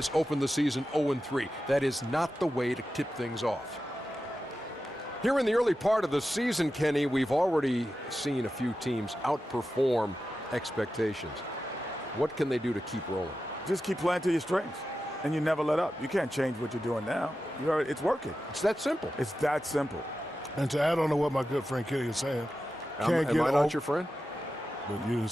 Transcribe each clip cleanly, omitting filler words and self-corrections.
is open the season 0-3. That is not the way to tip things off. Here in the early part of the season, Kenny, we've already seen a few teams outperform expectations. What can they do to keep rolling? Just keep playing to your strengths, and you never let up. You can't change what you're doing now. It's working. It's that simple. It's that simple. And to add on to what my good friend Kenny is saying, am I not your friend? But you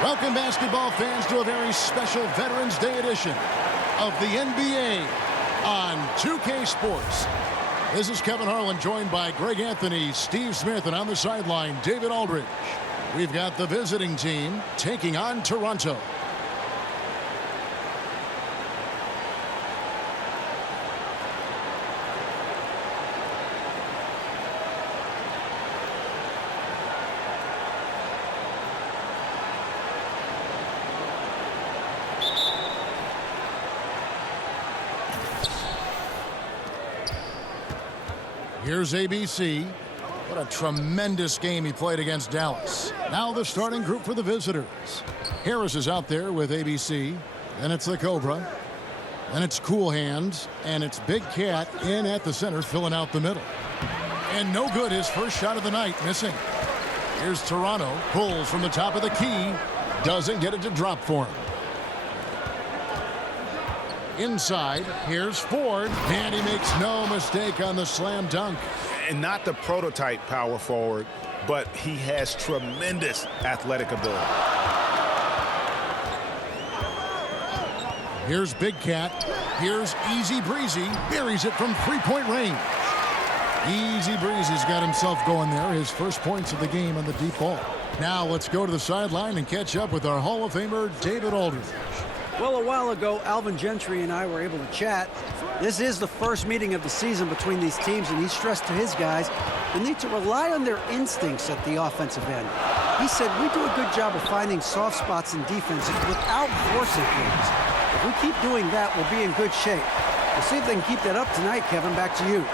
Welcome, basketball fans, to a very special Veterans Day edition of the NBA on 2K Sports. This is Kevin Harlan, joined by Greg Anthony, Steve Smith, and on the sideline, David Aldridge. We've got the visiting team taking on Toronto. Here's ABC. What a tremendous game he played against Dallas. Now the starting group for the visitors. Harris is out there with ABC. Then it's the Cobra. Then it's Cool Hands. And it's Big Cat in at the center, filling out the middle. And no good, his first shot of the night, missing. Here's Toronto. Pulls from the top of the key. Doesn't get it to drop for him. Inside, here's Ford, and he makes no mistake on the slam dunk. And not the prototype power forward, but he has tremendous athletic ability. Here's Big Cat. Here's Easy Breezy. Buries it from three-point range. Easy Breezy's got himself going there. His first points of the game on the deep ball. Now let's go to the sideline and catch up with our Hall of Famer, David Aldridge. Well, a while ago, Alvin Gentry and I were able to chat. This is the first meeting of the season between these teams, and he stressed to his guys the need to rely on their instincts at the offensive end. He said, we do a good job of finding soft spots in defense without forcing things. If we keep doing that, we'll be in good shape. We'll see if they can keep that up tonight, Kevin. Back to you.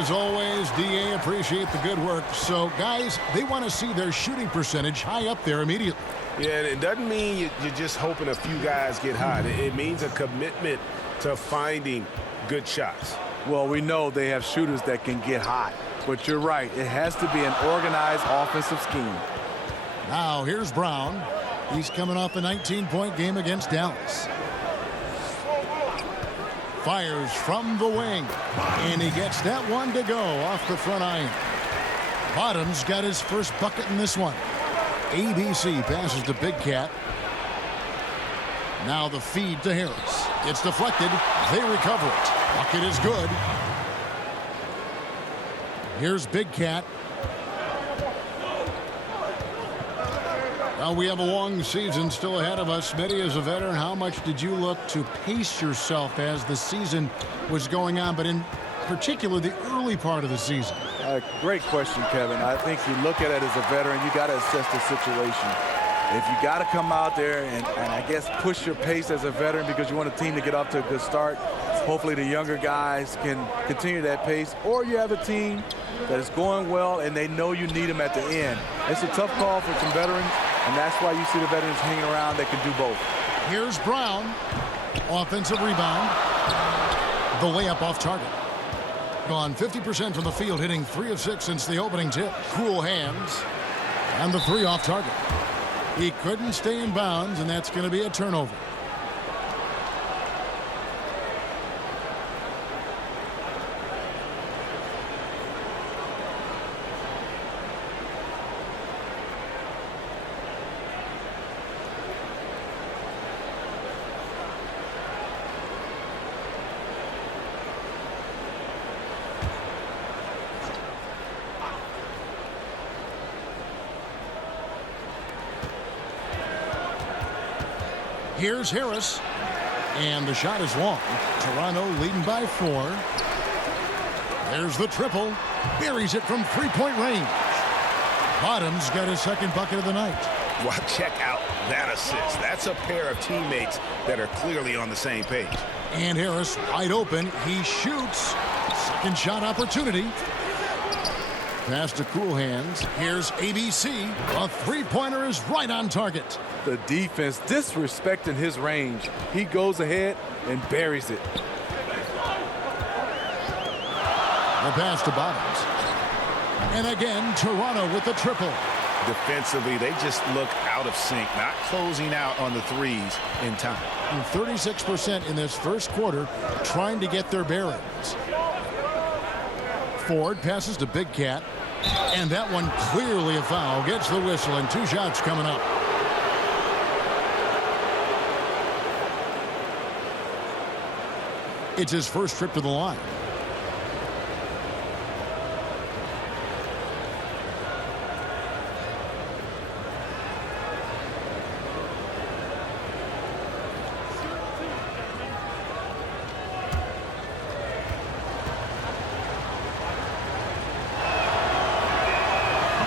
As always, DA, appreciate the good work. So, guys, they want to see their shooting percentage high up there immediately. Yeah, it doesn't mean you're just hoping a few guys get hot. It means a commitment to finding good shots. Well, we know they have shooters that can get hot. But you're right. It has to be an organized offensive scheme. Now, here's Brown. He's coming off a 19-point game against Dallas. Fires from the wing. And he gets that one to go off the front iron. Bottom's got his first bucket in this one. ABC passes to Big Cat. Now the feed to Harris. It's deflected. They recover it. Bucket is good. Here's Big Cat. Well, we have a long season still ahead of us. Smitty, as a veteran, how much did you look to pace yourself as the season was going on, but in particular the early part of the season? Great question, Kevin. I think you look at it as a veteran, you got to assess the situation. If you got to come out there and I guess push your pace as a veteran because you want a team to get off to a good start, hopefully the younger guys can continue that pace, or you have a team that is going well and they know you need them at the end. It's a tough call for some veterans, and that's why you see the veterans hanging around that can do both. Here's Brown. Offensive rebound. The layup off target. Gone 50% from the field, hitting 3 of 6 since the opening tip. Cool hands. And the 3 off target. He couldn't stay in bounds, and that's going to be a turnover. Here's Harris, and the shot is long. Toronto leading by 4. There's the triple. Buries it from three-point range. Bottoms got his second bucket of the night. Well, check out that assist. That's a pair of teammates that are clearly on the same page. And Harris wide open. He shoots. Second shot opportunity. Pass to Cool Hands. Here's ABC. A three-pointer is right on target. The defense disrespecting his range. He goes ahead and buries it. The pass to Bottoms. And again, Toronto with the triple. Defensively, they just look out of sync, not closing out on the threes in time. 36% in this first quarter, trying to get their bearings. Ford passes to Big Cat. And that one clearly a foul. Gets the whistle, and 2 shots coming up. It's his first trip to the line.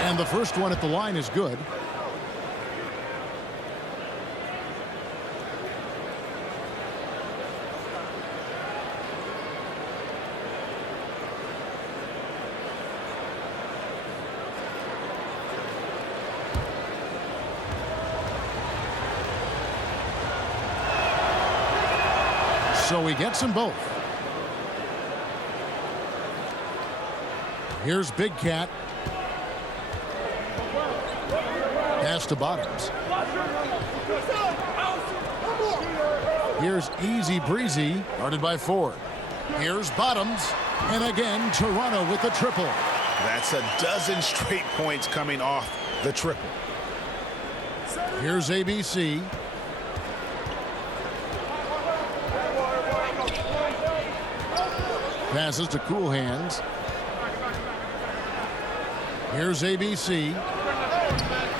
And the first one at the line is good. So he gets them both. Here's Big Cat. Pass to Bottoms. Here's Easy Breezy, guarded by Ford. Here's Bottoms. And again, Toronto with the triple. That's a dozen straight points coming off the triple. Here's ABC. Passes to Cool Hands. Here's ABC.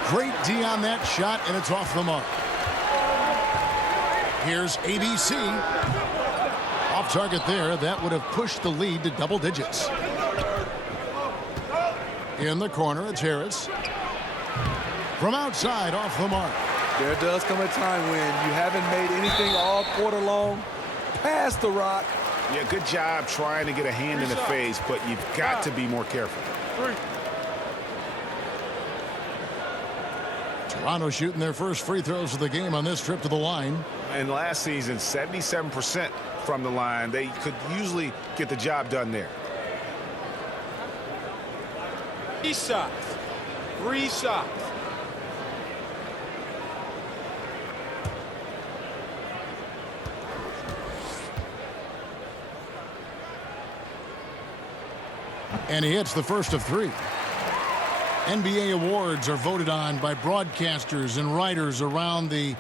Great D on that shot, and it's off the mark. Here's ABC. Off target there. That would have pushed the lead to double digits. In the corner, it's Harris. From outside, off the mark. There does come a time when you haven't made anything all quarter long. Pass the rock. Yeah, good job trying to get a hand in the face, but you've got to be more careful. Toronto shooting their first free throws of the game on this trip to the line. And last season, 77% from the line. They could usually get the job done there. 3 shots. 3 shots. And he hits the first of 3. NBA awards are voted on by broadcasters and writers around the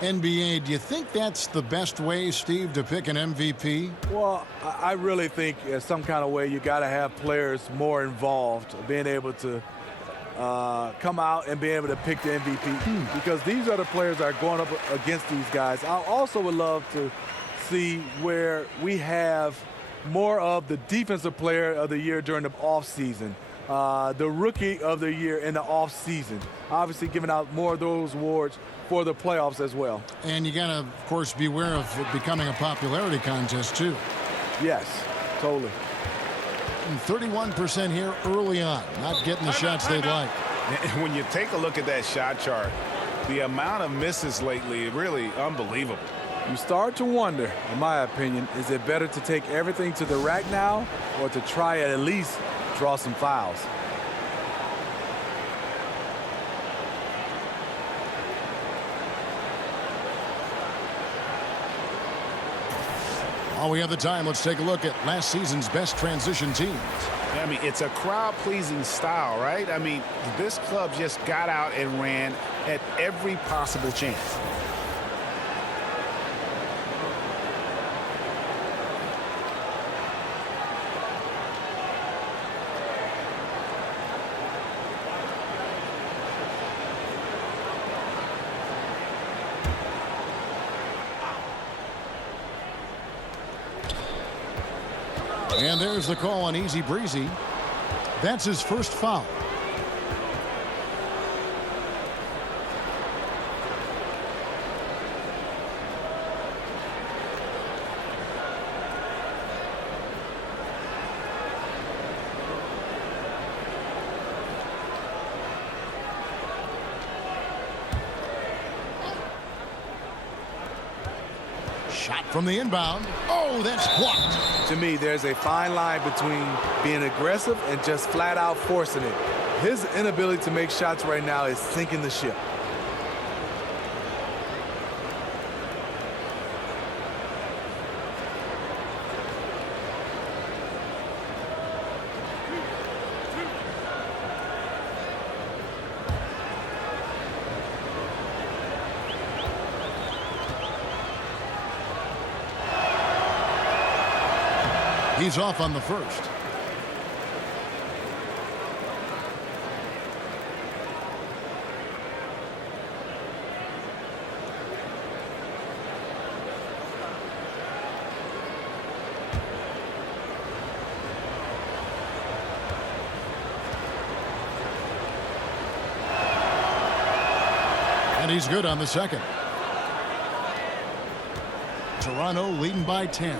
NBA. Do you think that's the best way, Steve, to pick an MVP? Well, I really think in some kind of way you got to have players more involved, being able to come out and be able to pick the MVP because these are the players that are going up against these guys. I also would love to see where we have more of the defensive player of the year during the offseason. the Rookie of the Year in the offseason. Obviously giving out more of those awards for the playoffs as well. And you got to, of course, beware of it becoming a popularity contest, too. Yes, totally. And 31% here early on, not getting the shots they'd like. And when you take a look at that shot chart, the amount of misses lately, really unbelievable. You start to wonder, in my opinion, is it better to take everything to the rack now or to try at least draw some fouls? While we have the time, let's take a look at last season's best transition teams. I mean, it's a crowd-pleasing style, right? I mean, this club just got out and ran at every possible chance. And there's the call on Easy Breezy. That's his first foul. Shot from the inbound. Oh, that's blocked. To me, there's a fine line between being aggressive and just flat out forcing it. His inability to make shots right now is sinking the ship. He's off on the first. And he's good on the second. Toronto leading by 10.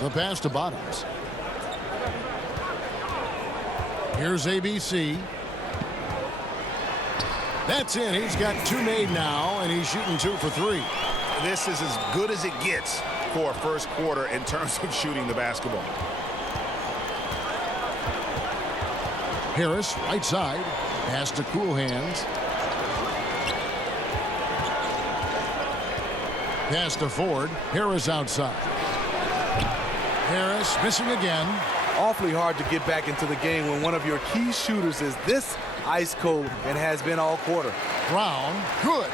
The pass to Bottoms. Here's ABC. That's in. He's got two made now, and he's shooting 2 for 3. This is as good as it gets for a first quarter in terms of shooting the basketball. Harris, right side. Pass to Cool Hands. Pass to Ford. Harris outside. Harris missing again. Awfully hard to get back into the game when one of your key shooters is this ice cold and has been all quarter. Brown, good.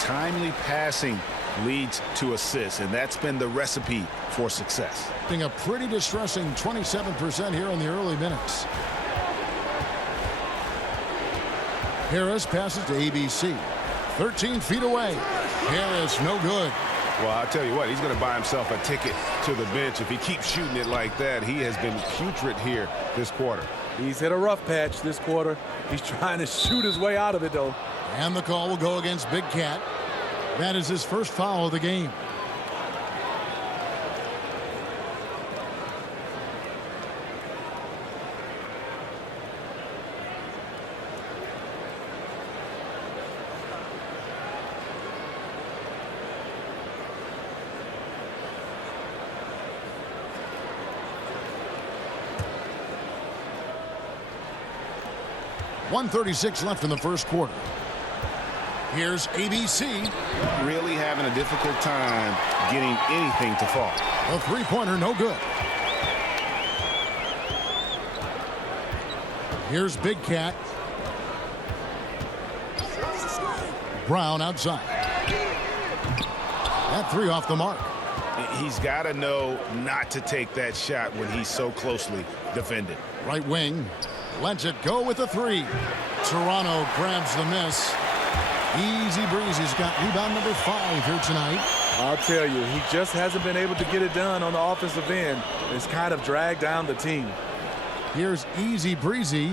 Timely passing leads to assists, and that's been the recipe for success. Being a pretty distressing 27% here in the early minutes. Harris passes to ABC. 13 feet away. Harris, no good. Well, I'll tell you what, he's going to buy himself a ticket to the bench. If he keeps shooting it like that, he has been putrid here this quarter. He's hit a rough patch this quarter. He's trying to shoot his way out of it, though. And the call will go against Big Cat. That is his first foul of the game. .136 left in the first quarter. Here's ABC. Really having a difficult time getting anything to fall. A three-pointer, no good. Here's Big Cat. Brown outside. That three off the mark. He's got to know not to take that shot when he's so closely defended. Right wing. Lets it go with a three. Toronto grabs the miss. Easy Breezy's got rebound number 5 here tonight. I'll tell you, he just hasn't been able to get it done on the offensive end. It's kind of dragged down the team. Here's Easy Breezy.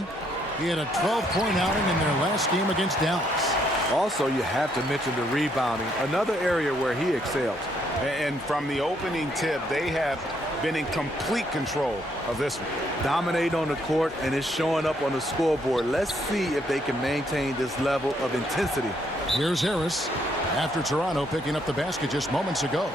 He had a 12-point outing in their last game against Dallas. Also, you have to mention the rebounding, another area where he excelled. And from the opening tip, they have been in complete control of this one. Dominate on the court, and it's showing up on the scoreboard. Let's see if they can maintain this level of intensity. Here's Harris after Toronto picking up the basket just moments ago.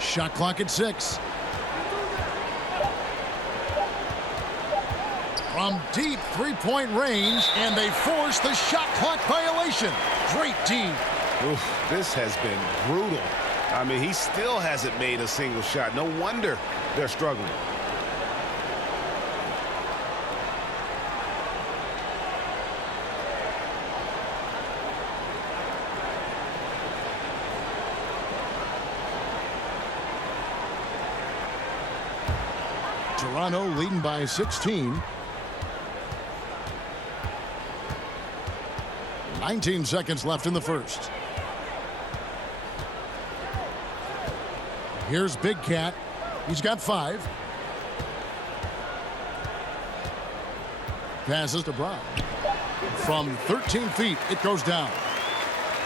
Shot clock at 6. From deep three-point range, and they force the shot clock violation. Great D. Oof, this has been brutal. I mean, he still hasn't made a single shot. No wonder they're struggling. Toronto leading by 16. 19 seconds left in the first. Here's Big Cat. He's got 5. Passes to Brown. From 13 feet, it goes down.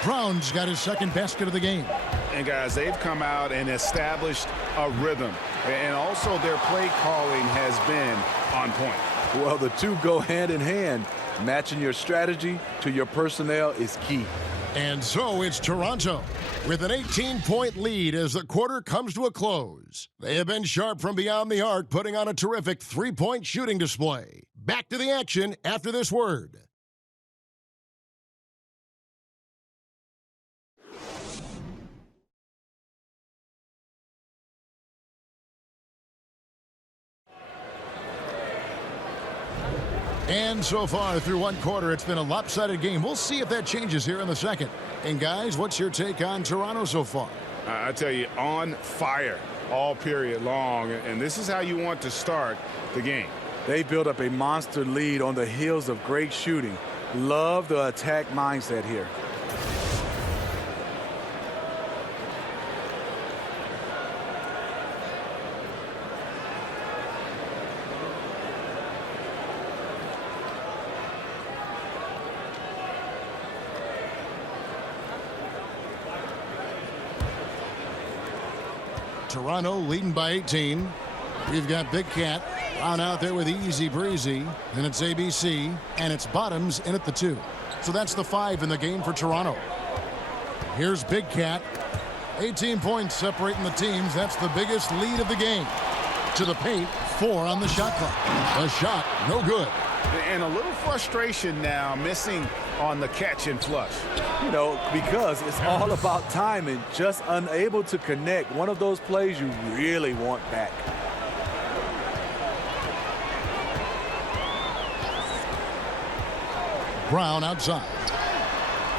Brown's got his second basket of the game. And guys, they've come out and established a rhythm. And also their play calling has been on point. Well, the two go hand in hand. Matching your strategy to your personnel is key. And so it's Toronto with an 18-point lead as the quarter comes to a close. They have been sharp from beyond the arc, putting on a terrific three-point shooting display. Back to the action after this word. And so far through one quarter, it's been a lopsided game. We'll see if that changes here in the second. And guys, what's your take on Toronto so far? I tell you, on fire all period long. And this is how you want to start the game. They built up a monster lead on the heels of great shooting. Love the attack mindset here. Toronto leading by 18. We've got Big Cat. Brown out there with Easy Breezy. Then it's ABC. And it's Bottoms in at the 2. So that's the 5 in the game for Toronto. Here's Big Cat. 18 points separating the teams. That's the biggest lead of the game. To the paint. 4 on the shot clock. The shot, no good. And a little frustration now, missing on the catch and flush. You know, because it's all about timing, just unable to connect. One of those plays you really want back. Brown outside.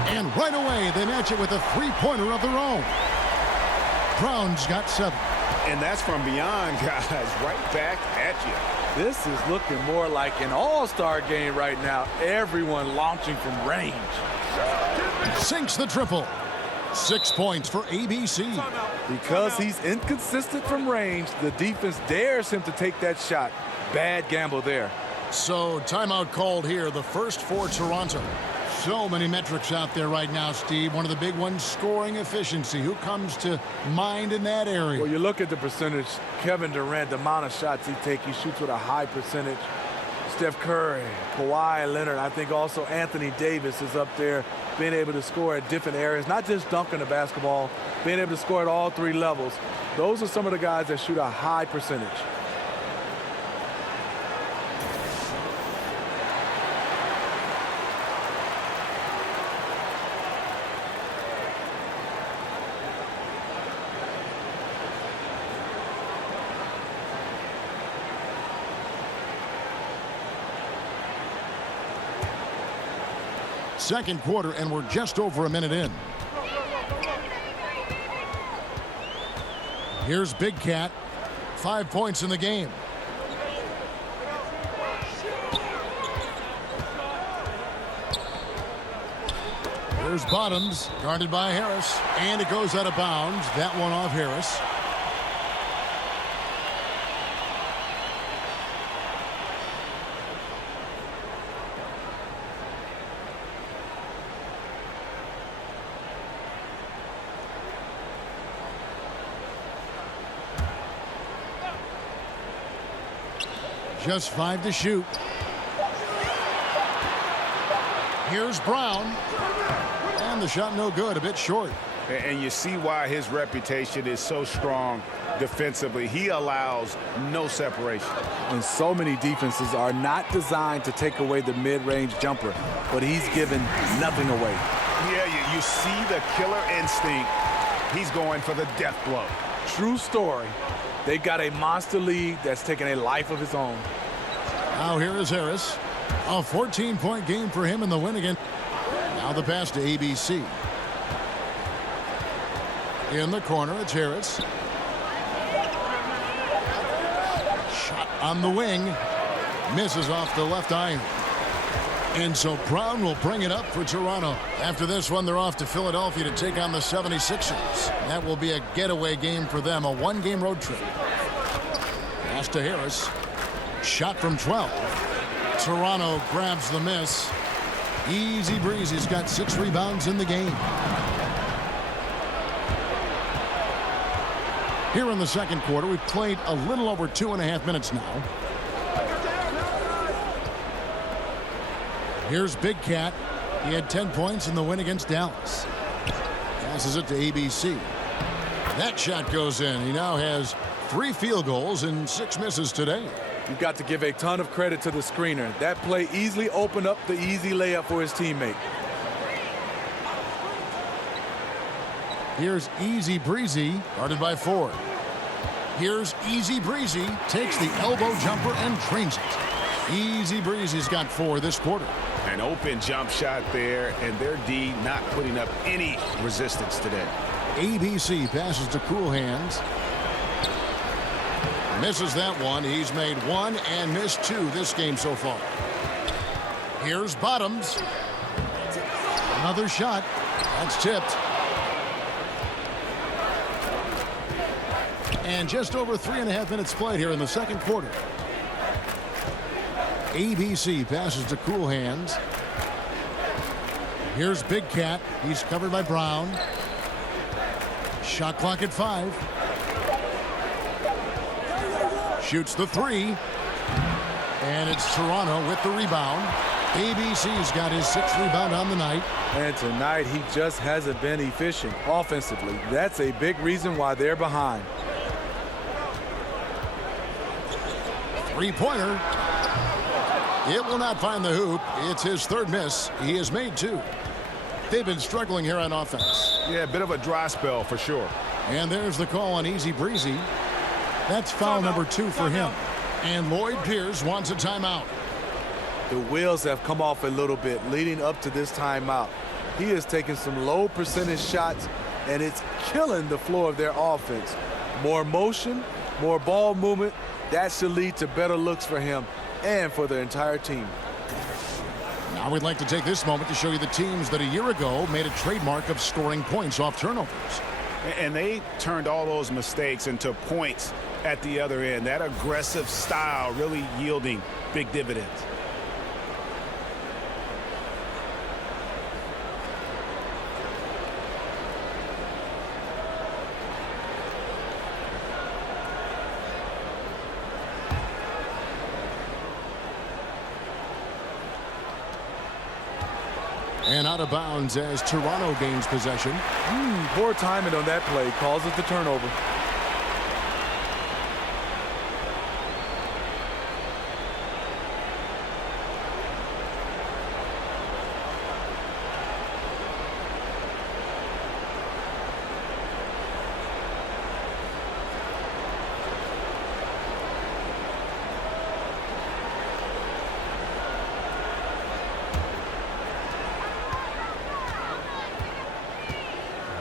And right away, they match it with a three-pointer of their own. Brown's got 7. And that's from beyond, guys, right back at you. This is looking more like an all-star game right now. Everyone launching from range. Sinks the triple. 6 points for ABC. Because he's inconsistent from range, the defense dares him to take that shot. Bad gamble there. So timeout called here, the first for Toronto. So many metrics out there right now, Steve. One of the big ones, scoring efficiency. Who comes to mind in that area? Well, you look at the percentage. Kevin Durant, the amount of shots he takes, he shoots with a high percentage. Steph Curry, Kawhi Leonard. I think also Anthony Davis is up there, being able to score at different areas, not just dunking the basketball, being able to score at all 3 levels. Those are some of the guys that shoot a high percentage. second quarter, and we're just over a minute in. Here's Big Cat. 5 points in the game. Here's Bottoms, guarded by Harris, and it goes out of bounds. That one off Harris. Just 5 to shoot. Here's Brown. And the shot no good, a bit short. And you see why his reputation is so strong defensively. He allows no separation. And so many defenses are not designed to take away the mid-range jumper, but he's given nothing away. Yeah, you see the killer instinct. He's going for the death blow. True story. They've got a monster league that's taking a life of its own. Now here is Harris. A 14-point game for him in the win again. Now the pass to ABC. In the corner, it's Harris. Shot on the wing. Misses off the left iron. And so Brown will bring it up for Toronto. After this one, they're off to Philadelphia to take on the 76ers. That will be a getaway game for them, a one-game road trip. Pass to Harris. Shot from 12. Toronto grabs the miss. Easy breezy. He's got 6 rebounds in the game. Here in the second quarter, we've played a little over 2.5 minutes now. Here's Big Cat. He had 10 points in the win against Dallas. Passes it to ABC. That shot goes in. He now has 3 field goals and 6 misses today. You've got to give a ton of credit to the screener. That play easily opened up the easy layup for his teammate. Here's Easy Breezy, guarded by Ford. Here's Easy Breezy, takes the elbow jumper and trains it. Easy Breezy's got 4 this quarter. An open jump shot there, and their D not putting up any resistance today. ABC passes to Cool Hands. Misses that one. He's made 1 and missed 2 this game so far. Here's Bottoms. Another shot. That's tipped. And just over 3.5 minutes played here in the second quarter. ABC passes to Cool Hands. Here's Big Cat. He's covered by Brown. Shot clock at 5. Shoots the 3. And it's Toronto with the rebound. ABC's got his 6th rebound on the night. And tonight he just hasn't been efficient offensively. That's a big reason why they're behind. Three-pointer. It will not find the hoop. It's his 3rd miss. He has made 2. They've been struggling here on offense. Yeah, a bit of a dry spell for sure. And there's the call on Easy Breezy. That's foul number 2 for him. And Lloyd Pierce wants a timeout. The wheels have come off a little bit leading up to this timeout. He has taken some low percentage shots, and it's killing the flow of their offense. More motion, more ball movement. That should lead to better looks for him and for the entire team. Now we'd like to take this moment to show you the teams that a year ago made a trademark of scoring points off turnovers. And they turned all those mistakes into points at the other end. That aggressive style really yielding big dividends. And out of bounds as Toronto gains possession. Poor timing on that play causes the turnover.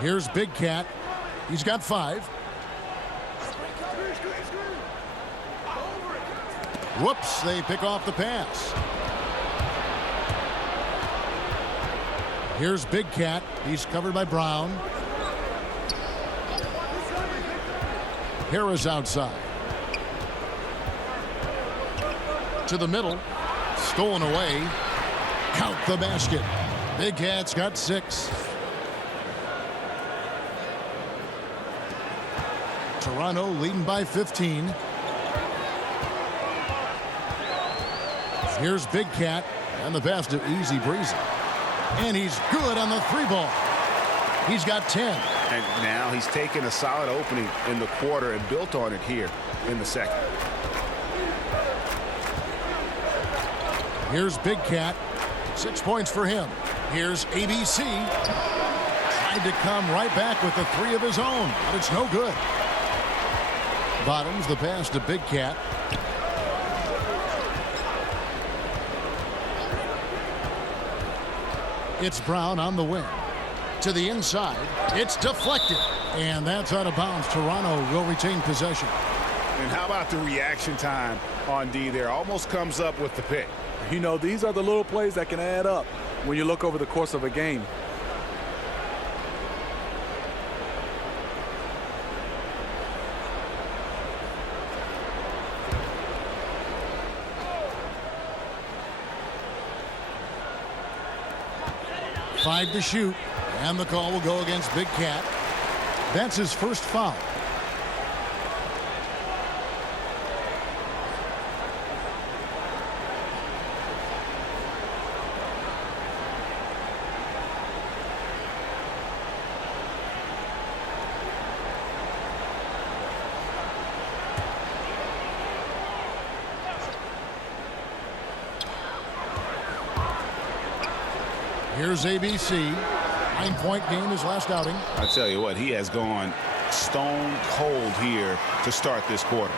Here's Big Cat. He's got 5. Whoops, they pick off the pass. Here's Big Cat. He's covered by Brown. Harris outside. To the middle. Stolen away. Count the basket. Big Cat's got 6. Toronto leading by 15. Here's Big Cat, and the pass to Easy Breezy. And he's good on the 3-ball. He's got 10. And now he's taken a solid opening in the quarter and built on it here in the second. Here's Big Cat. 6 points for him. Here's ABC. Tried to come right back with the 3 of his own, but it's no good. Bottoms the pass to Big Cat. It's Brown on the wing. To the inside. It's deflected. And that's out of bounds. Toronto will retain possession. And how about the reaction time on D there? Almost comes up with the pick. You know, these are the little plays that can add up when you look over the course of a game. Five to shoot, and the call will go against Big Cat. That's his first foul. Here's ABC. 9-point game his last outing. I tell you what, he has gone stone cold here to start this quarter.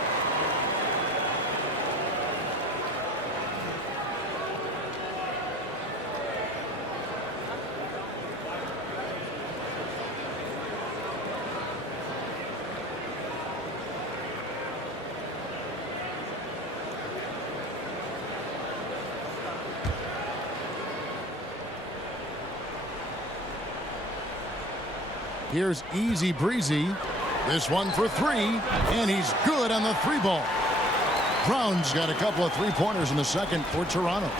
Here's Easy Breezy. This one for 3, and he's good on the 3-ball. Brown's got a couple of 3-pointers in the second for Toronto.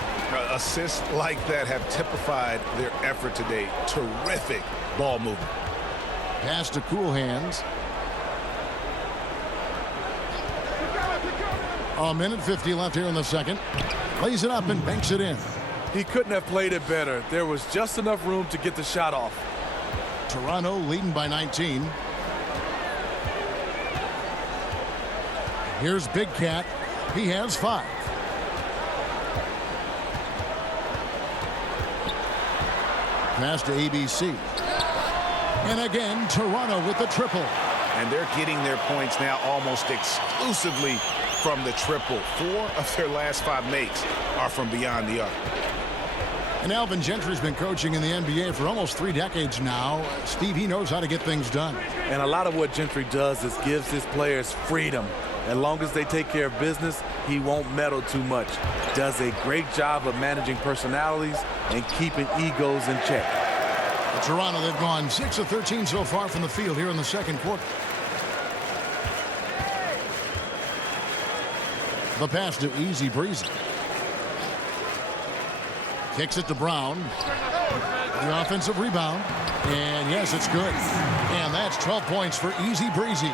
Assists like that have typified their effort today. Terrific ball movement. Pass to Cool Hands. A minute 50 left here in the second. Lays it up and banks it in. He couldn't have played it better. There was just enough room to get the shot off. Toronto leading by 19. Here's Big Cat. He has 5. Pass to ABC. And again, Toronto with the triple. And they're getting their points now almost exclusively from the triple. 4 of their last 5 makes are from beyond the arc. And Alvin Gentry's been coaching in the NBA for almost 3 decades now. Steve, he knows how to get things done. And a lot of what Gentry does is gives his players freedom. As long as they take care of business, he won't meddle too much. Does a great job of managing personalities and keeping egos in check. For Toronto, they've gone 6 of 13 so far from the field here in the second quarter. The pass to Easy Breezy. Kicks it to Brown. The offensive rebound. And yes, it's good. And that's 12 points for Easy Breezy.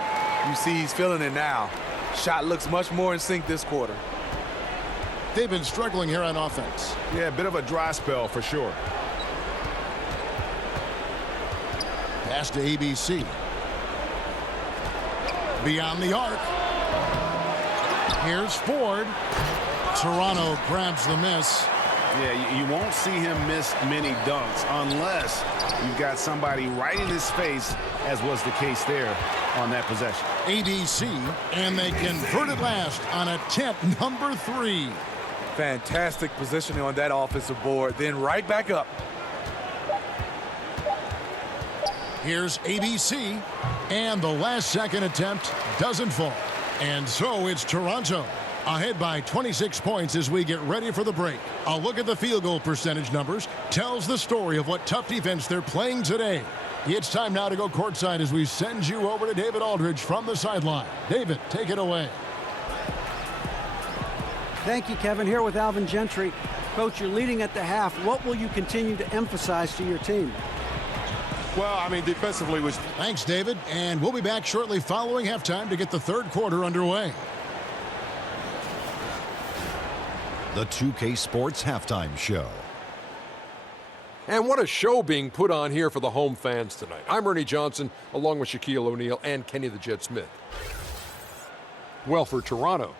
You see he's feeling it now. Shot looks much more in sync this quarter. They've been struggling here on offense. Yeah, a bit of a dry spell for sure. Pass to ABC. Beyond the arc. Here's Ford. Toronto grabs the miss. Yeah, you won't see him miss many dunks unless you've got somebody right in his face, as was the case there on that possession. ABC, and they convert it last on attempt number 3. Fantastic positioning on that offensive board, then right back up. Here's ABC, and the last-second attempt doesn't fall. And so it's Toronto ahead by 26 points as we get ready for the break. A look at the field goal percentage numbers tells the story of what tough defense they're playing today. It's time now to go courtside as we send you over to David Aldridge from the sideline. David, take it away. Thank you, Kevin. Here with Alvin Gentry. Coach, you're leading at the half. What will you continue to emphasize to your team? Well, I mean, defensively was... Thanks, David. And we'll be back shortly following halftime to get the third quarter underway. The 2K Sports Halftime Show. And what a show being put on here for the home fans tonight. I'm Ernie Johnson, along with Shaquille O'Neal and Kenny the Jet Smith. Well, for Toronto,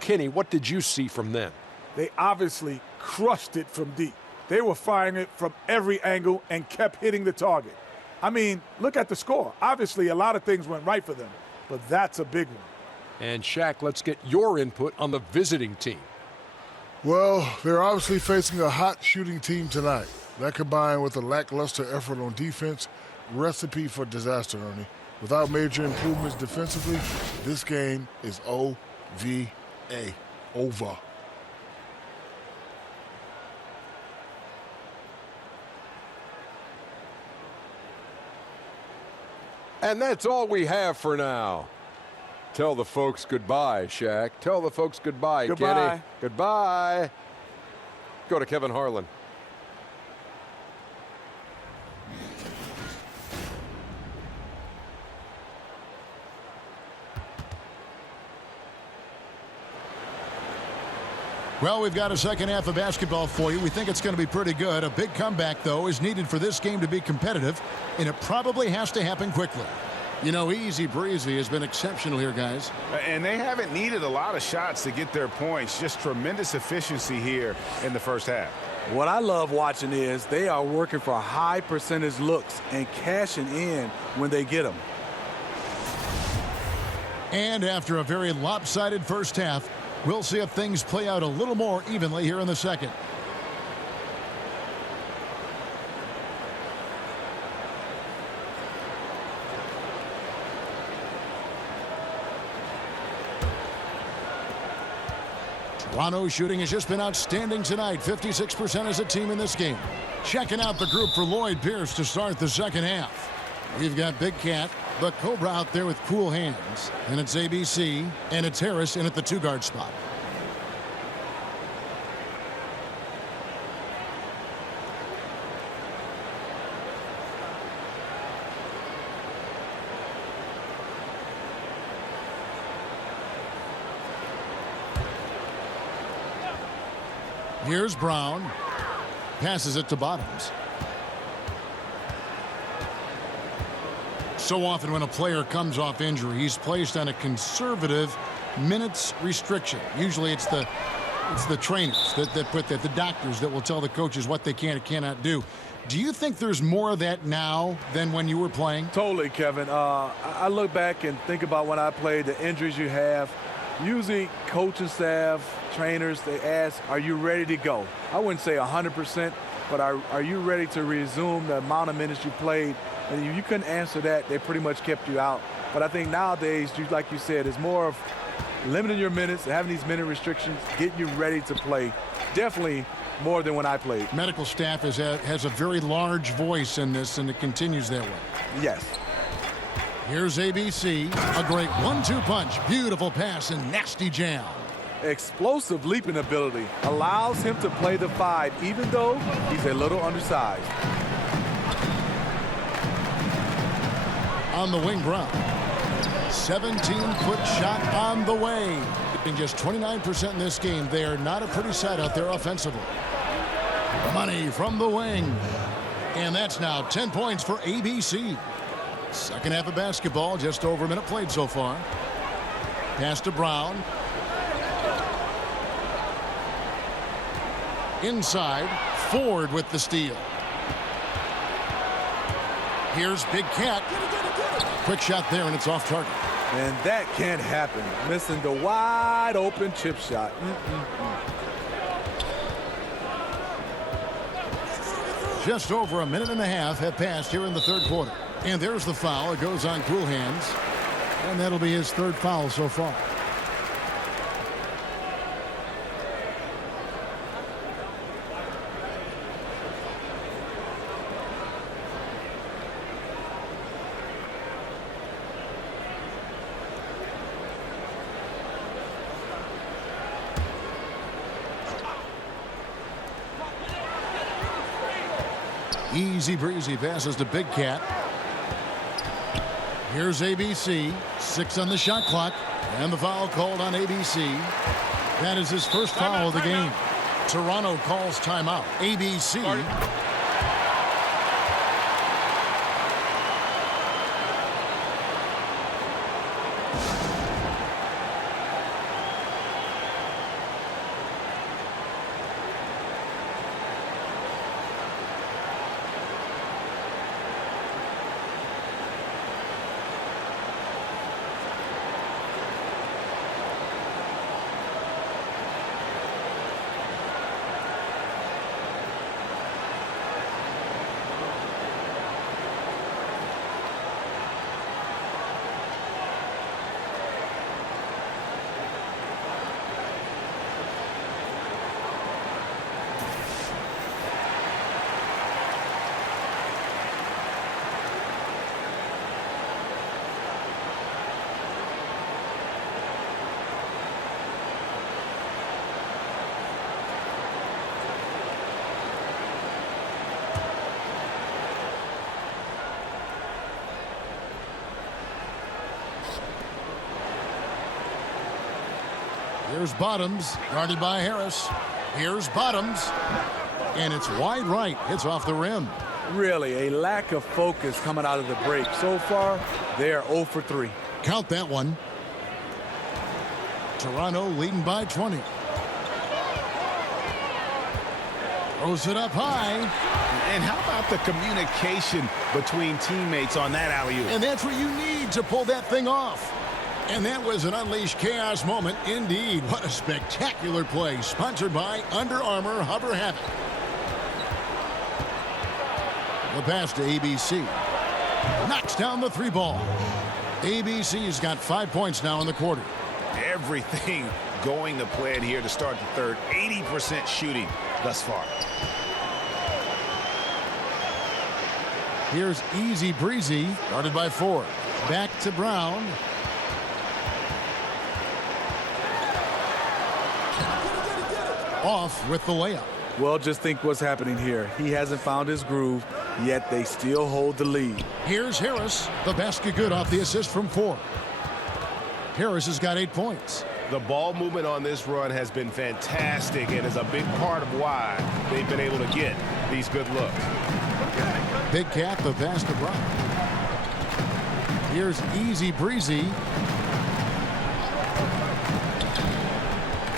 Kenny, what did you see from them? They obviously crushed it from deep. They were firing it from every angle and kept hitting the target. I mean, look at the score. Obviously, a lot of things went right for them, but that's a big one. And Shaq, let's get your input on the visiting team. Well, they're obviously facing a hot shooting team tonight. That combined with a lackluster effort on defense, recipe for disaster, Ernie. Without major improvements defensively, this game is O-V-A, over. And that's all we have for now. Tell the folks goodbye, Shaq. Tell the folks goodbye, Goodbye. Kenny. Goodbye. Go to Kevin Harlan. Well, we've got a second half of basketball for you. We think it's going to be pretty good. A big comeback, though, is needed for this game to be competitive, and it probably has to happen quickly. You know, easy breezy has been exceptional here, guys. And they haven't needed a lot of shots to get their points. Just tremendous efficiency here in the first half. What I love watching is they are working for high percentage looks and cashing in when they get them. And after a very lopsided first half, we'll see if things play out a little more evenly here in the second. Toronto's shooting has just been outstanding tonight. 56% as a team in this game. Checking out the group for Lloyd Pierce to start the second half. We've got Big Cat, the Cobra out there with cool hands. And it's ABC, and it's Harris in at the two-guard spot. Here's Brown. Passes it to Bottoms. So often when a player comes off injury, he's placed on a conservative minutes restriction. Usually it's the trainers that put that, the doctors that will tell the coaches what they can and cannot do. Do you think there's more of that now than when you were playing? Totally, Kevin. I look back and think about when I played, the injuries you have. Usually coaching staff, trainers, they ask, are you ready to go? I wouldn't say 100%, but are you ready to resume the amount of minutes you played? And if you couldn't answer that, they pretty much kept you out. But I think nowadays, like you said, it's more of limiting your minutes, having these minute restrictions, getting you ready to play. Definitely more than when I played. Medical staff has a very large voice in this, and it continues that way. Yes. Here's ABC, a great 1-2 punch, beautiful pass, and nasty jam. Explosive leaping ability allows him to play the 5, even though he's a little undersized. On the wing, Brown. 17-foot shot on the way. In just 29% in this game, they are not a pretty sight out there offensively. Money from the wing. And that's now 10 points for ABC. Second half of basketball, just over a minute played so far. Pass to Brown. Inside, Ford with the steal. Here's Big Cat. Quick shot there, and it's off target. And that can't happen. Missing the wide open chip shot. Just over a minute and a half have passed here in the third quarter. And there's the foul. It goes on cool hands. And that'll be his third foul so far. Easy breezy passes to Big Cat. Here's ABC. 6 on the shot clock. And the foul called on ABC. That is his first foul of the game. Toronto calls timeout. ABC. Here's Bottoms, guarded by Harris. Here's Bottoms, and it's wide right. Hits off the rim. Really, a lack of focus coming out of the break. So far, they are 0 for 3. Count that one. Toronto leading by 20. Throws it up high. And how about the communication between teammates on that alley-oop? And that's what you need to pull that thing off. And that was an unleashed chaos moment indeed. What a spectacular play. Sponsored by Under Armour Hover Havoc. The pass to ABC. Knocks down the 3 ball. ABC's got 5 points now in the quarter. Everything going to plan here to start the third. 80% shooting thus far. Here's Easy Breezy, guarded by Ford. Back to Brown. Off with the layup. Well, just think what's happening here. He hasn't found his groove, yet they still hold the lead. Here's Harris. The basket good off the assist from Ford. Harris has got 8 points. The ball movement on this run has been fantastic and is a big part of why they've been able to get these good looks. Big Cat, the pass to Brown. Here's Easy Breezy.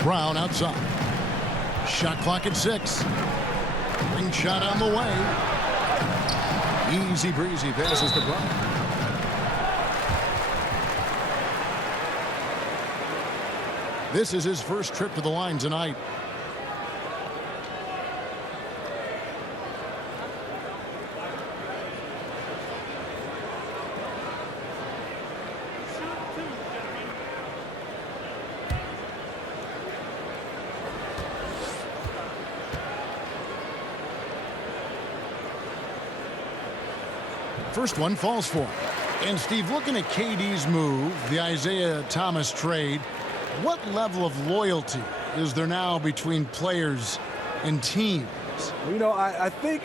Brown outside. Shot clock at 6. Ring shot on the way. Easy Breezy passes to Brown. This is his first trip to the line tonight. First one falls for him. And Steve, looking at KD's move, the Isaiah Thomas trade, what level of loyalty is there now between players and teams? Well, you know, I think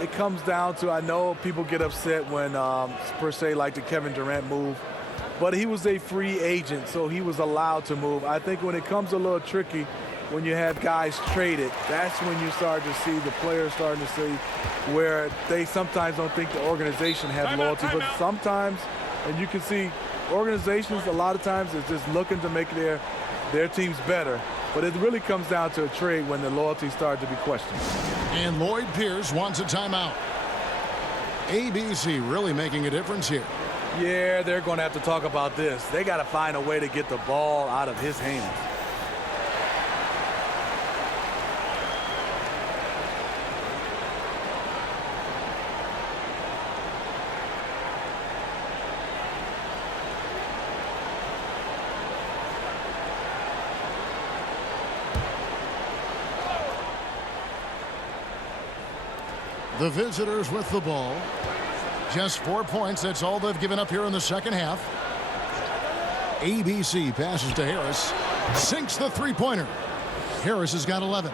it comes down to, I know people get upset when, per se, like the Kevin Durant move, but he was a free agent, so he was allowed to move. I think when it comes a little tricky, when you have guys traded, that's when you start to see the players starting to see where they sometimes don't think the organization have loyalty, but sometimes, and you can see organizations a lot of times is just looking to make their teams better, but it really comes down to a trade when the loyalty starts to be questioned. And Lloyd Pierce wants a timeout. ABC really making a difference here. Yeah, they're going to have to talk about this. They got to find a way to get the ball out of his hands. The visitors with the ball. Just 4 points. That's all they've given up here in the second half. ABC passes to Harris. Sinks the three-pointer. Harris has got 11.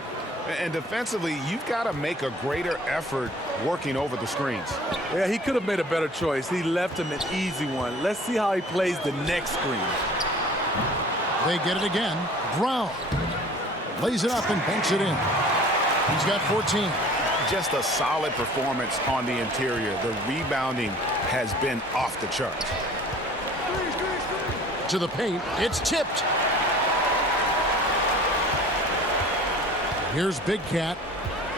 And defensively, you've got to make a greater effort working over the screens. Yeah, he could have made a better choice. He left him an easy one. Let's see how he plays the next screen. They get it again. Brown lays it up and banks it in. He's got 14. Just a solid performance on the interior. The rebounding has been off the charts. To the paint. It's tipped. Here's Big Cat.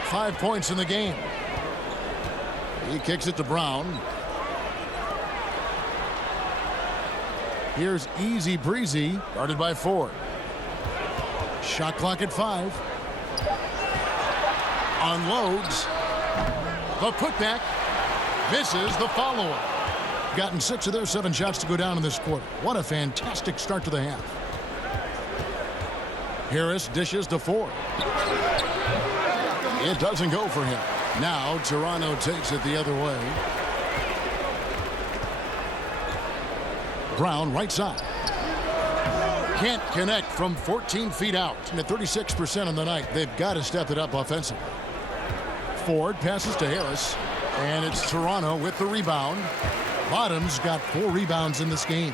5 points in the game. He kicks it to Brown. Here's Easy Breezy, guarded by Ford. Shot clock at 5. Unloads. The putback. Misses the follow-up. Gotten 6 of their 7 shots to go down in this quarter. What a fantastic start to the half. Harris dishes to Ford. It doesn't go for him. Now Toronto takes it the other way. Brown right side. Can't connect from 14 feet out. And at 36% on the night, they've got to step it up offensively. Ford passes to Harris. And it's Toronto with the rebound. Bottom's got 4 rebounds in this game.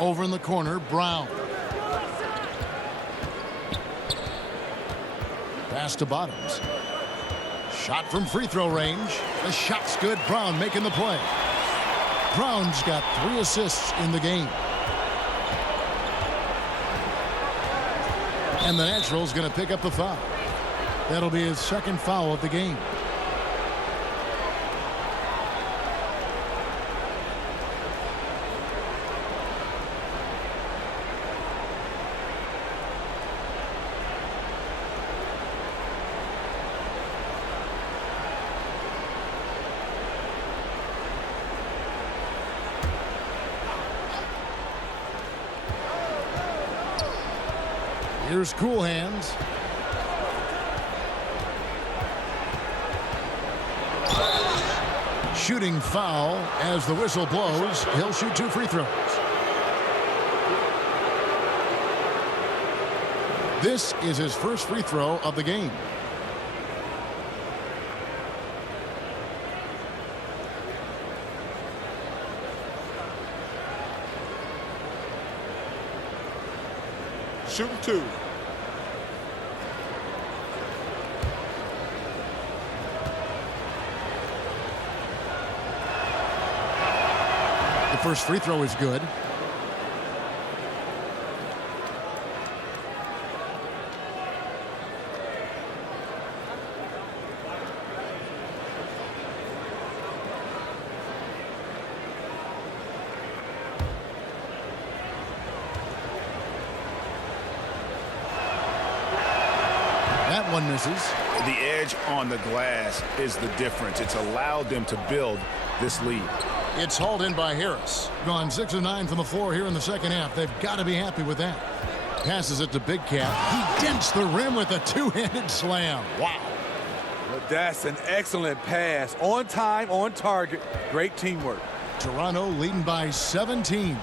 Over in the corner, Brown. Pass to Bottoms. Shot from free throw range. The shot's good. Brown making the play. Brown's got 3 assists in the game. And the Natural's going to pick up the foul. That'll be his second foul of the game. Here's Cool Hands. Shooting foul as the whistle blows. He'll shoot 2 free throws. This is his first free throw of the game. Shooting 2. The first free throw is good. That one misses. The edge on the glass is the difference. It's allowed them to build this lead. It's hauled in by Harris. Gone 6 of 9 from the floor here in the second half. They've got to be happy with that. Passes it to Big Cat. He dents the rim with a 2-handed slam. Wow. Well, that's an excellent pass. On time, on target. Great teamwork. Toronto leading by 17.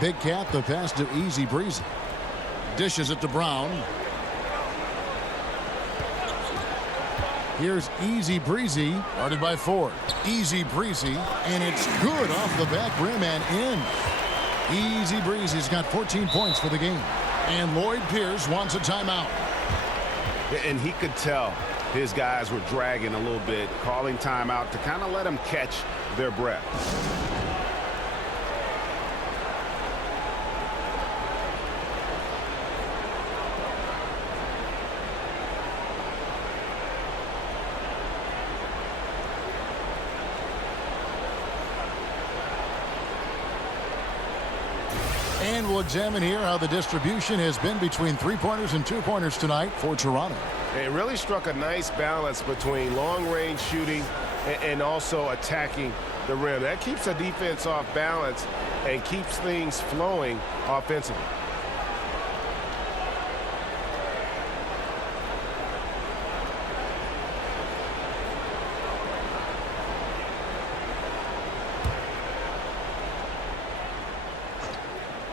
Big Cat, the pass to Easy Breezy. Dishes it to Brown. Here's Easy Breezy, guarded by Ford. Easy Breezy, and it's good off the back rim and in. Easy Breezy's got 14 points for the game. And Lloyd Pierce wants a timeout. And he could tell his guys were dragging a little bit, calling timeout to kind of let them catch their breath. And we'll examine here how the distribution has been between 3-pointers and 2-pointers tonight for Toronto. It really struck a nice balance between long-range shooting and also attacking the rim. That keeps the defense off balance and keeps things flowing offensively.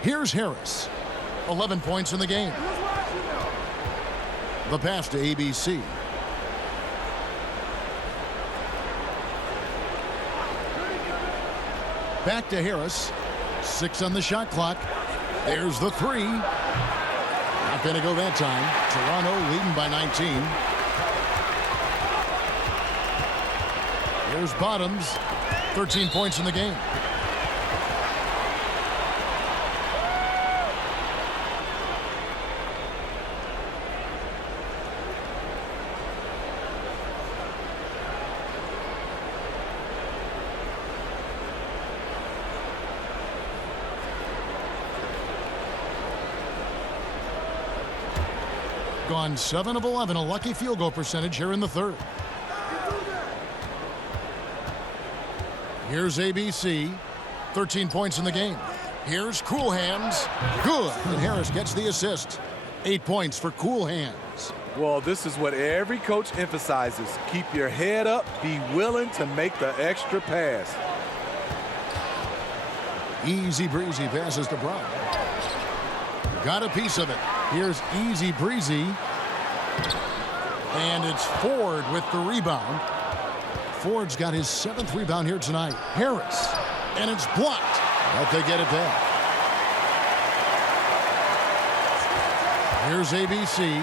Here's Harris. 11 points in the game. The pass to ABC. Back to Harris. 6 on the shot clock. There's the 3. Not going to go that time. Toronto leading by 19. Here's Bottoms. 13 points in the game. Gone 7 of 11, a lucky field goal percentage here in the third. Here's ABC, 13 points in the game. Here's Cool Hands, good, and Harris gets the assist. 8 points for Cool Hands. Well, this is what every coach emphasizes. Keep your head up, be willing to make the extra pass. Easy breezy passes to Brown. Got a piece of it. Here's Easy Breezy. And it's Ford with the rebound. Ford's got his 7th rebound here tonight. Harris. And it's blocked. But they get it back. Here's ABC.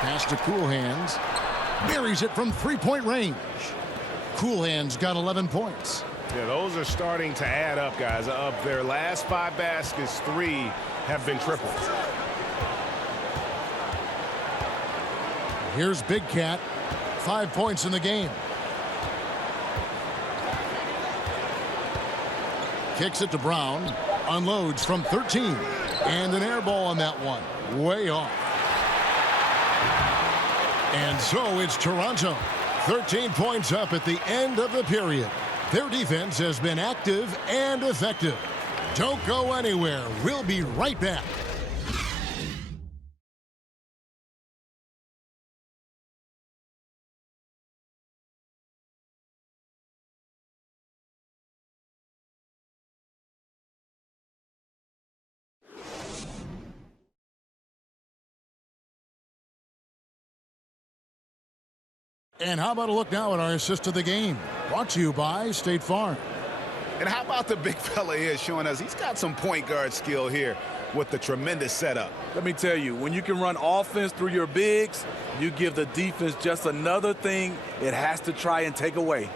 Pass to Cool Hands. Buries it from 3-point range. Cool Hands got 11 points. Yeah, those are starting to add up, guys. Of their last 5 baskets, 3 have been triples. Here's Big Cat. 5 points in the game. Kicks it to Brown. Unloads from 13. And an air ball on that one. Way off. And so it's Toronto. 13 points up at the end of the period. Their defense has been active and effective. Don't go anywhere. We'll be right back. And how about a look now at our assist of the game? Brought to you by State Farm. And how about the big fella here showing us he's got some point guard skill here with the tremendous setup. Let me tell you, when you can run offense through your bigs, you give the defense just another thing it has to try and take away.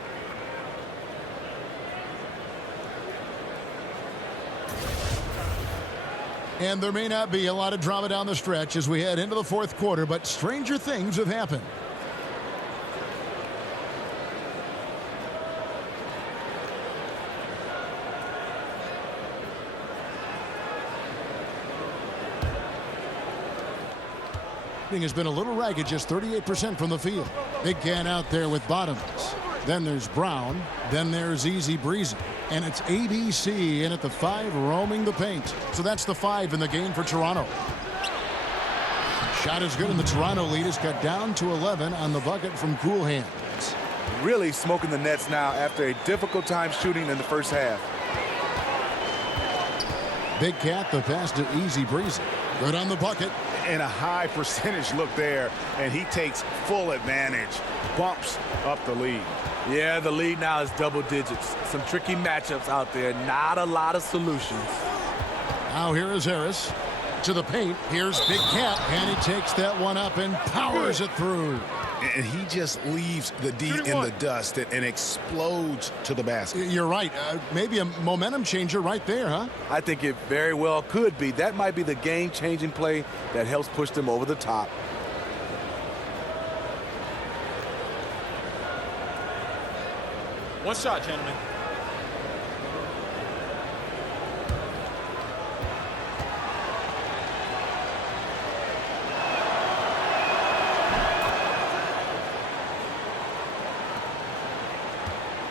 And there may not be a lot of drama down the stretch as we head into the fourth quarter, but stranger things have happened. Has been a little ragged, just 38% from the field. Big Can out there with Bottoms. Then there's Brown. Then there's Easy Breezy. And it's ABC in at the 5 roaming the paint. So that's the 5 in the game for Toronto. Shot is good, and the Toronto lead is cut down to 11 on the bucket from Cool Hands. Really smoking the nets now after a difficult time shooting in the first half. Big Cat, the pass to Easy Breezy. Good on the bucket. And a high percentage look there, and he takes full advantage. Bumps up the lead. Yeah, the lead now is double digits. Some tricky matchups out there. Not a lot of solutions. Now here is Harris. To the paint. Here's Big Cat. And he takes that one up and powers it through. And he just leaves the D in the dust and explodes to the basket. You're right. Maybe a momentum changer right there, huh? I think it very well could be. That might be the game-changing play that helps push them over the top. One shot, gentlemen.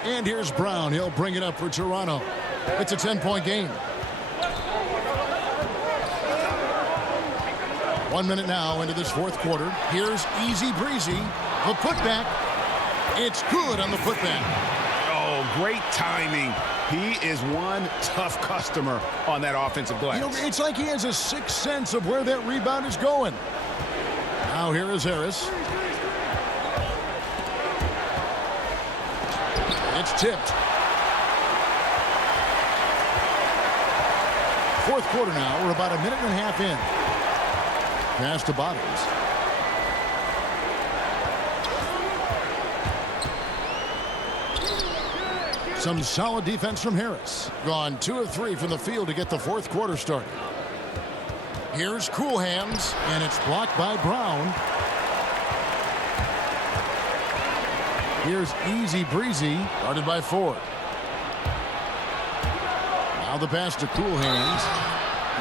And here's Brown. He'll bring it up for Toronto. It's a 10-point game. 1 minute now into this fourth quarter. Here's Easy Breezy. The putback. It's good on the putback. Oh, great timing He is one tough customer on that offensive glass. You know, it's like he has a sixth sense of where that rebound is going. Now here is Harris. It's tipped. Fourth quarter now. We're about a minute and a half in. Pass to Bottoms. Some solid defense from Harris. Gone 2 of 3 from the field to get the fourth quarter started. Here's Cool Hands, and it's blocked by Brown. Here's Easy Breezy, guarded by Ford. Now the pass to Cool Hands.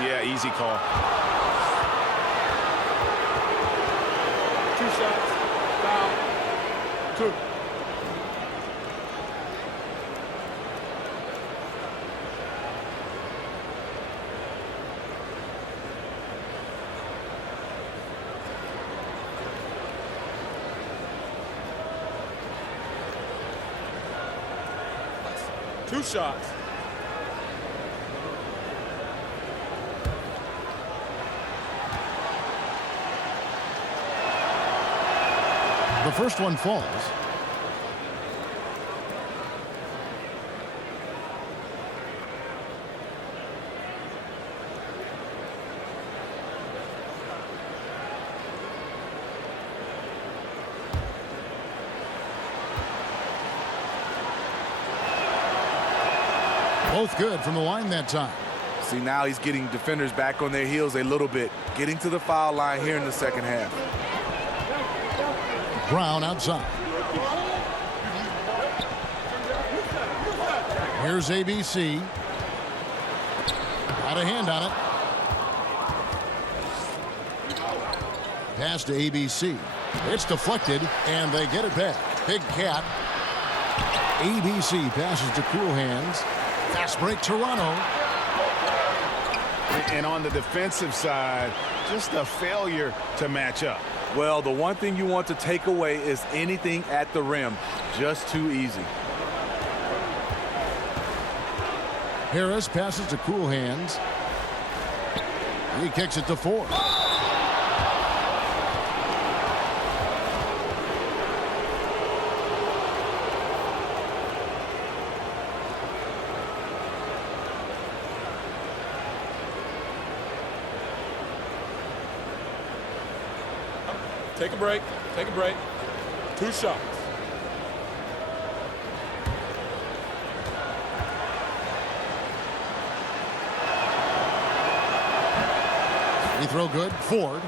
Yeah, easy call. 2 shots. Foul. 2. Two shots. The first one falls. Both good from the line that time. See, now he's getting defenders back on their heels a little bit. Getting to the foul line here in the second half. Brown outside. Here's ABC. Got a hand on it. Pass to ABC. It's deflected, and they get it back. Big Cat. ABC passes to Cool Hands. Fast break, Toronto. And on the defensive side, just a failure to match up. Well, the one thing you want to take away is anything at the rim. Just too easy. Harris passes to Cool Hands. He kicks it to Ford. Take a break. Take a break. 2 shots. Free throw good. Ford.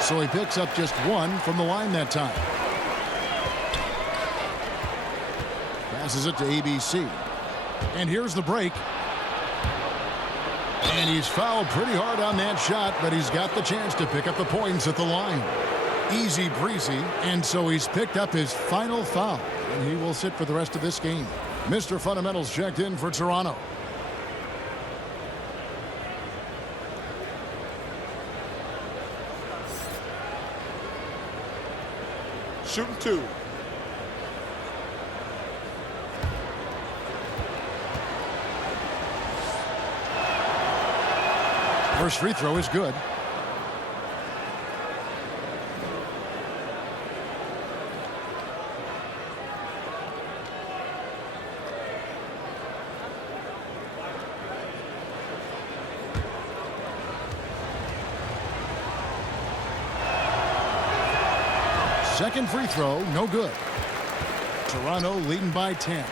So he picks up just 1 from the line that time. Passes it to ABC. And here's the break. And he's fouled pretty hard on that shot, but he's got the chance to pick up the points at the line. Easy breezy, and so he's picked up his final foul, and he will sit for the rest of this game. Mr. Fundamentals checked in for Toronto. Shooting 2. First free throw is good. Second free throw, no good. Toronto leading by 10.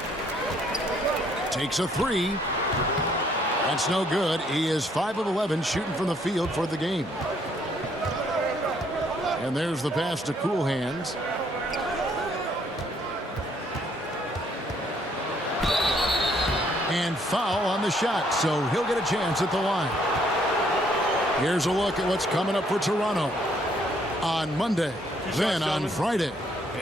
Takes a 3. That's no good. He is 5 of 11 shooting from the field for the game. And there's the pass to Cool Hands. And foul on the shot, so he'll get a chance at the line. Here's a look at what's coming up for Toronto on Monday. Then on Friday.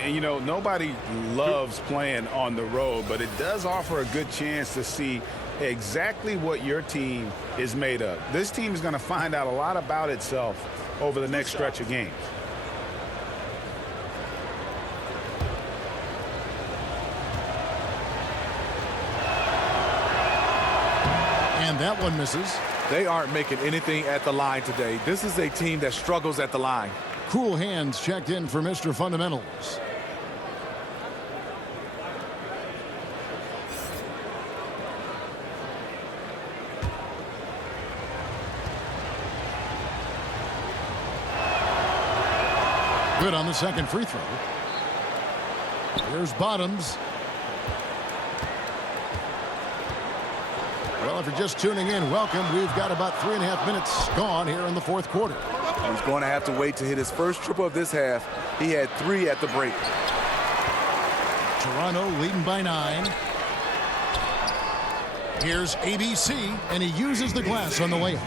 And, you know, nobody loves playing on the road, but it does offer a good chance to see exactly what your team is made of. This team is going to find out a lot about itself over the next stretch of games. And that one misses. They aren't making anything at the line today. This is a team that struggles at the line. Cool hands checked in for Mr. Fundamentals. Good on the second free throw. Here's Bottoms. Well, if you're just tuning in, welcome. We've got about 3.5 minutes gone here in the fourth quarter. He's going to have to wait to hit his first triple of this half. He had 3 at the break. Toronto leading by 9. Here's ABC, and he uses the glass on the layup.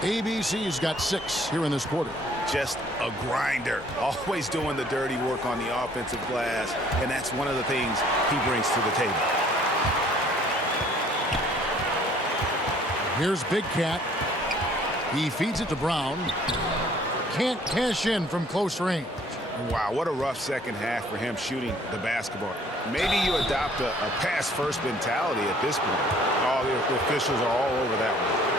ABC's got 6 here in this quarter. Just a grinder, always doing the dirty work on the offensive glass, and that's one of the things he brings to the table. Here's Big Cat. He feeds it to Brown. Can't cash in from close range. Wow, what a rough second half for him shooting the basketball. Maybe you adopt a pass-first mentality at this point. All the officials are all over that one.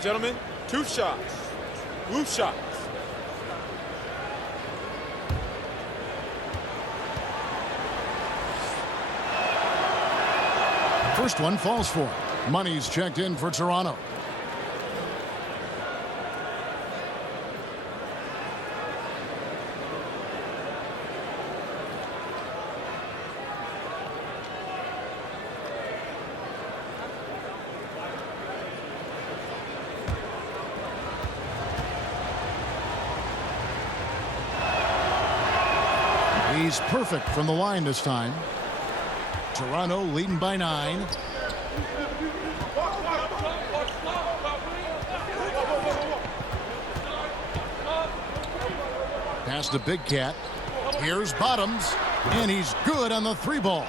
Gentlemen, 2 shots. Blue shots. First one falls for him. Money's checked in for Toronto. He's perfect from the line this time. Toronto leading by 9. Pass to Big Cat. Here's Bottoms, and he's good on the 3-ball.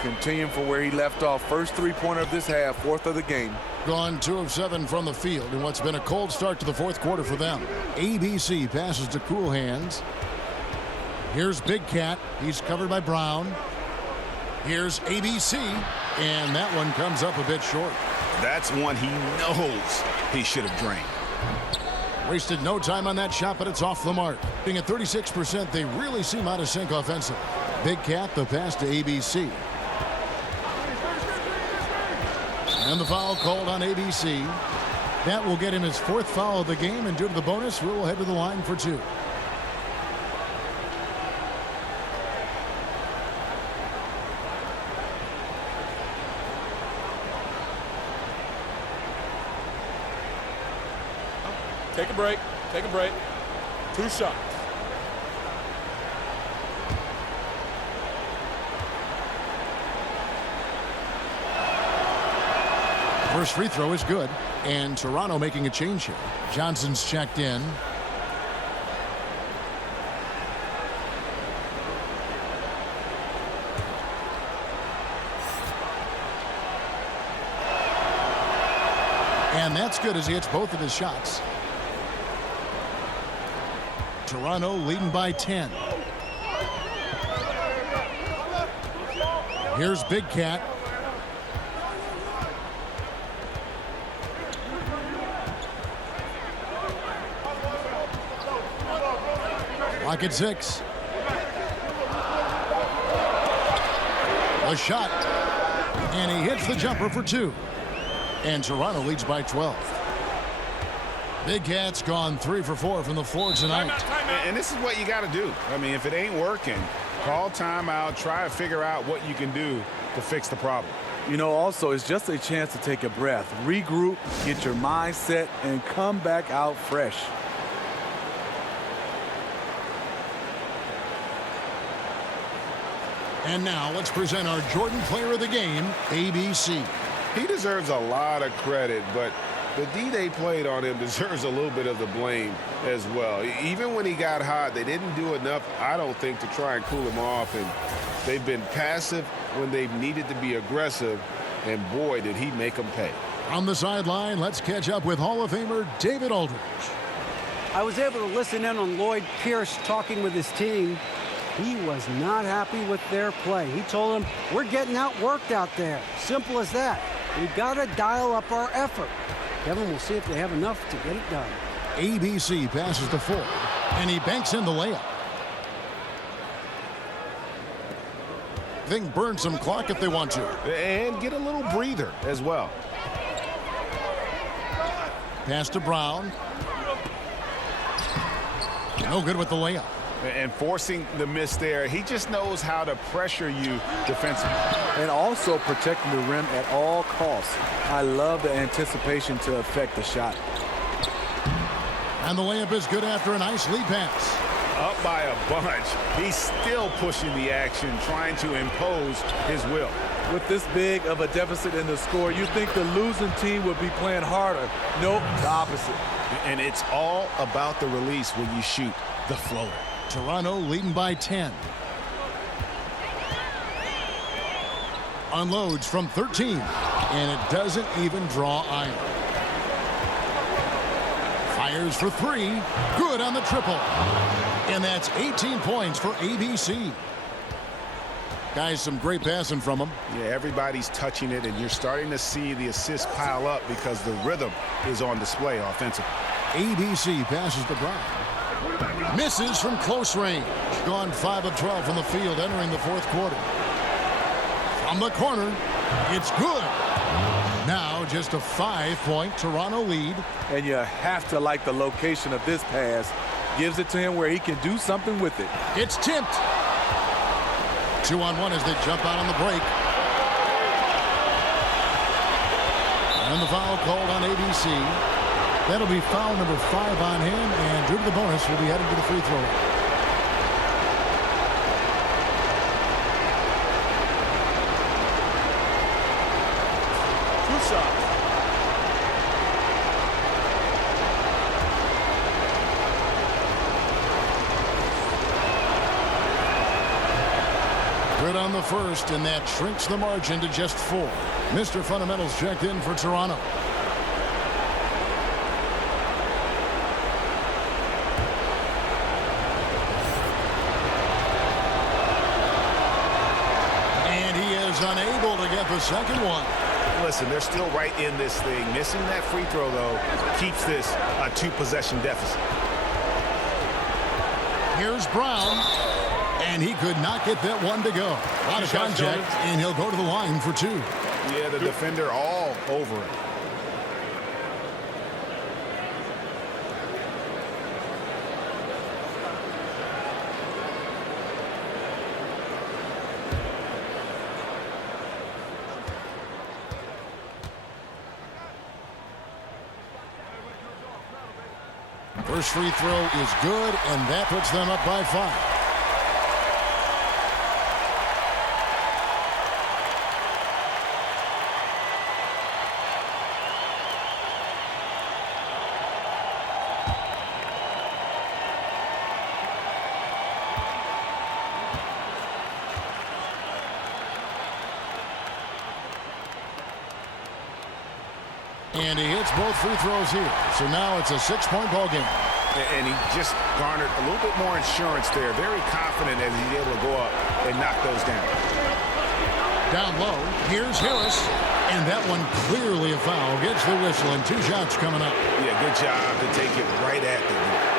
Continuing from where he left off. First 3-pointer of this half, 4th of the game. Gone 2 of 7 from the field in what's been a cold start to the fourth quarter for them. ABC passes to Cool Hands. Here's Big Cat. He's covered by Brown. Here's ABC, and that one comes up a bit short. That's one he knows he should have drained. Wasted no time on that shot, but it's off the mark. Being at 36%, they really seem out of sync offensively. Big Cat, the pass to ABC. And the foul called on ABC. That will get him his 4th foul of the game, and due to the bonus, we'll head to the line for 2. Take a break. Take a break. 2 shots. First free throw is good, and Toronto making a change here. Johnson's checked in. And that's good as he hits both of his shots. Toronto leading by 10. Here's Big Cat. Clock at 6. A shot. And he hits the jumper for 2. And Toronto leads by 12. Big Cat's gone 3 for 4 from the floor tonight. And this is what you got to do. I mean, if it ain't working, call timeout, try to figure out what you can do to fix the problem. You know, also, it's just a chance to take a breath, regroup, get your mind set, and come back out fresh. And now let's present our Jordan Player of the Game, ABC. He deserves a lot of credit, but the D they played on him deserves a little bit of the blame as well. Even when he got hot, they didn't do enough, I don't think, to try and cool him off. And they've been passive when they've needed to be aggressive. And boy, did he make them pay. On the sideline, let's catch up with Hall of Famer David Aldridge. I was able to listen in on Lloyd Pierce talking with his team. He was not happy with their play. He told them, we're getting outworked out there. Simple as that. We've got to dial up our effort. Kevin, we'll see if they have enough to get it done. ABC passes to Ford, and he banks in the layup. They can burn some clock if they want to. And get a little breather as well. Pass to Brown. No good with the layup. And forcing the miss there, he just knows how to pressure you defensively. And also protecting the rim at all costs. I love the anticipation to affect the shot. And the layup is good after a nice lead pass. Up by a bunch. He's still pushing the action, trying to impose his will. With this big of a deficit in the score, you think the losing team would be playing harder. Nope, the opposite. And it's all about the release when you shoot the floater. Toronto leading by 10. Unloads from 13, and it doesn't even draw iron. Fires for three. Good on the triple. And that's 18 points for ABC. Guys, some great passing from them. Yeah, everybody's touching it, and you're starting to see the assists pile up because the rhythm is on display offensively. ABC passes to Brown. Misses from close range. Gone 5 of 12 from the field entering the fourth quarter. From the corner, it's good. Now just a 5-point Toronto lead. And you have to like the location of this pass. Gives it to him where he can do something with it. It's tipped. 2-on-1 as they jump out on the break. And the foul called on ABC. That'll be foul number 5 on him, and due to the bonus, will be headed to the free throw line. Two shots. Good on the first, and that shrinks the margin to just 4. Mr. Fundamentals checked in for Toronto. Unable to get the second one. Listen, they're still right in this thing. Missing that free throw, though, keeps this a 2-possession deficit. Here's Brown, and he could not get that one to go. A lot of contact, and he'll go to the line for 2. Yeah, the defender all over it. First free throw is good, and that puts them up by 5. And he hits both free throws here. So now it's a 6-point ball game. And he just garnered a little bit more insurance there. Very confident as he's able to go up and knock those down. Down low, here's Harris. And that one clearly a foul. Gets the whistle, and 2 shots coming up. Yeah, good job to take it right at the rim.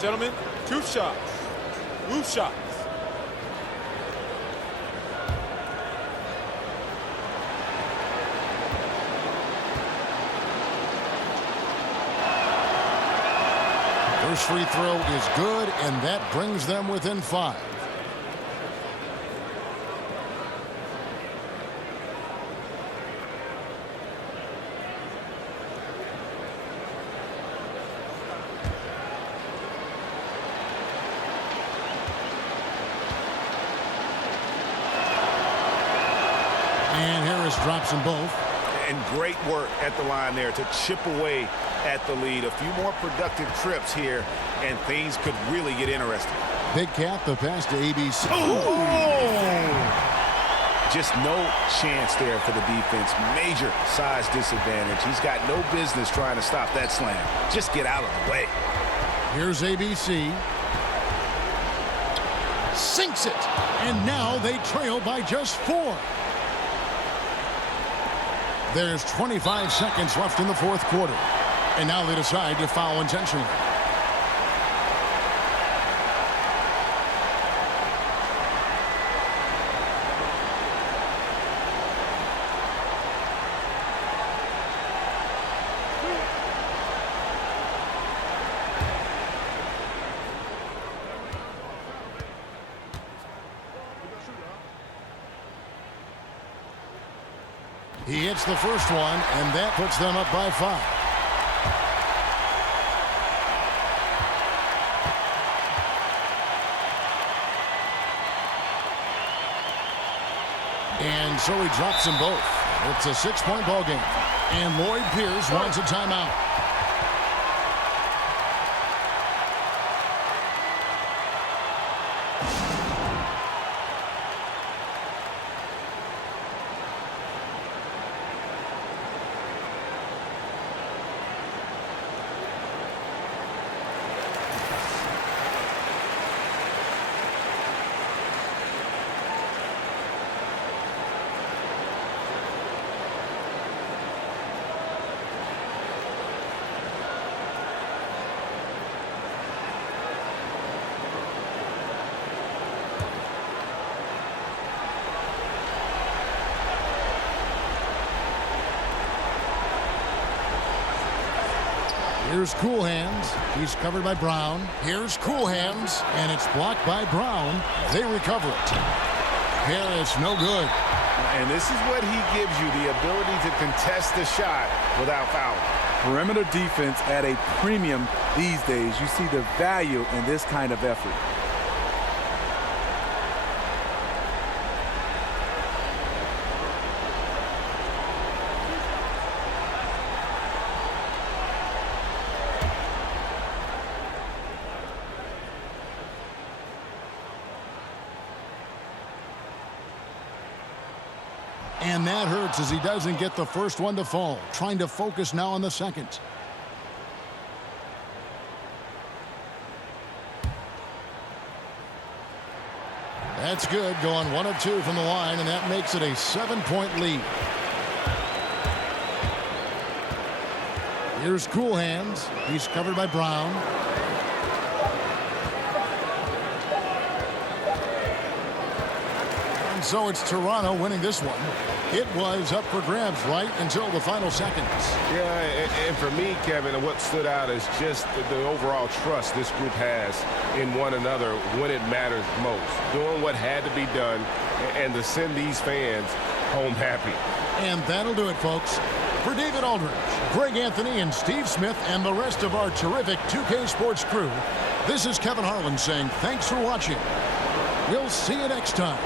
Gentlemen, 2 shots. 2 shots. First free throw is good, and that brings them within 5. And Harris drops them both. And great work at the line there to chip away at the lead. A few more productive trips here, and things could really get interesting. Big Cat, the pass to ABC. Just no chance there for the defense. Major size disadvantage. He's got no business trying to stop that slam. Just get out of the way. Here's ABC. Sinks it. And now they trail by just 4. There's 25 seconds left in the 4th quarter. And now they decide to foul intentionally. He hits the first one, and that puts them up by 5. And so he drops them both. It's a 6-point ball game. And Lloyd Pierce wants a timeout. Here's Cool Hands. He's covered by Brown. Here's Cool Hands, and it's blocked by Brown. They recover it. Harris, no good. And this is what he gives you, the ability to contest the shot without fouling. Perimeter defense at a premium these days. You see the value in this kind of effort. And that hurts as he doesn't get the first one to fall. Trying to focus now on the second. That's good. Going 1 of 2 from the line, and that makes it a 7-point lead. Here's Cool Hands. He's covered by Brown. And so it's Toronto winning this one. It was up for grabs right until the final seconds. Yeah, and for me, Kevin, what stood out is just the overall trust this group has in one another when it matters most. Doing what had to be done and to send these fans home happy. And that'll do it, folks. For David Aldridge, Greg Anthony, and Steve Smith, and the rest of our terrific 2K Sports crew, this is Kevin Harlan saying thanks for watching. We'll see you next time.